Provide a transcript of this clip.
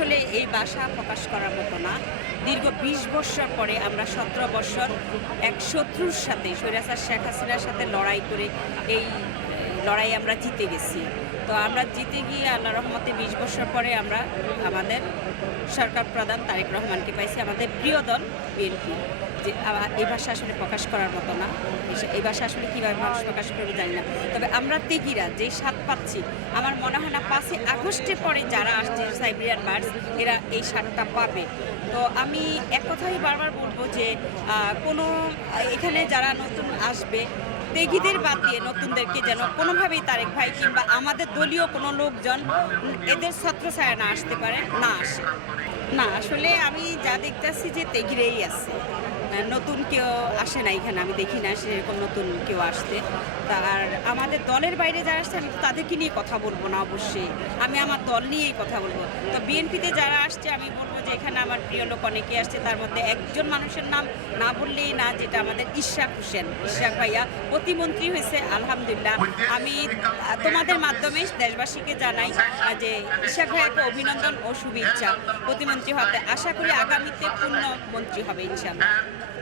আসলে এই ভাষা প্রকাশ করার মতো না। দীর্ঘ ২০ বৎসর পরে আমরা ১৭ বৎসর এক শত্রুর সাথে স্বৈরাচার শেখ হাসিনার সাথে লড়াই করে এই লড়াই আমরা জিতে গেছি। তো আমরা জিতে গিয়ে আল্লাহর রহমতে ২০ বৎসর পরে আমরা আমাদের সরকার প্রধান তারেক রহমানকে পাইছি, আমাদের প্রিয় দল বিএনপি। যে এই ভাষা আসলে প্রকাশ করার মতো না। এই ভাষা আসলে কীভাবে মানুষ প্রকাশ করবে জানি না। তবে আমরা তেগিরা যেই স্বাদ পাচ্ছি, আমার মনে হয় না ৫ই আগস্টের পরে যারা আসছে সাইবেরিয়ান বার্ডস এরা এই স্বাদটা পাবে। তো আমি এক কথাই বারবার বলবো যে কোনো এখানে যারা নতুন আসবে তেগিদের বাদ দিয়ে নতুনদেরকে যেন কোনোভাবেই তারেক ভাই কিংবা আমাদের দলীয় কোনো লোকজন এদের ছত্রছায়া না আসতে পারে, না আসে। না আসলে আমি যা দেখতেছি যে তেগিরেই আছে, নতুন কেউ আসে না এখানে, আমি দেখি না সেরকম নতুন কেউ আসতে। আর আমাদের দলের বাইরে যারা আসছে আমি তো তাদেরকে নিয়ে কথা বলবো না, অবশ্যই আমি আমার দল নিয়েই কথা বলবো। তো বিএনপিতে যারা আসছে আমি বলবো যে এখানে আমার প্রিয় লোক অনেকে আসছে, তার মধ্যে একজন মানুষের নাম না বললেই না, যেটা আমাদের ইশরাক হোসেন। ইশরাক ভাইয়া প্রতিমন্ত্রী হয়েছে, আলহামদুলিল্লাহ। আমি তোমাদের মাধ্যমে দেশবাসীকে জানাই যে ইশরাক ভাইয়াকে অভিনন্দন ও শুভেচ্ছা প্রতিমন্ত্রী হতে। আশা করি আগামীতে পূর্ণ মন্ত্রী হবে ইনশাআল্লাহ।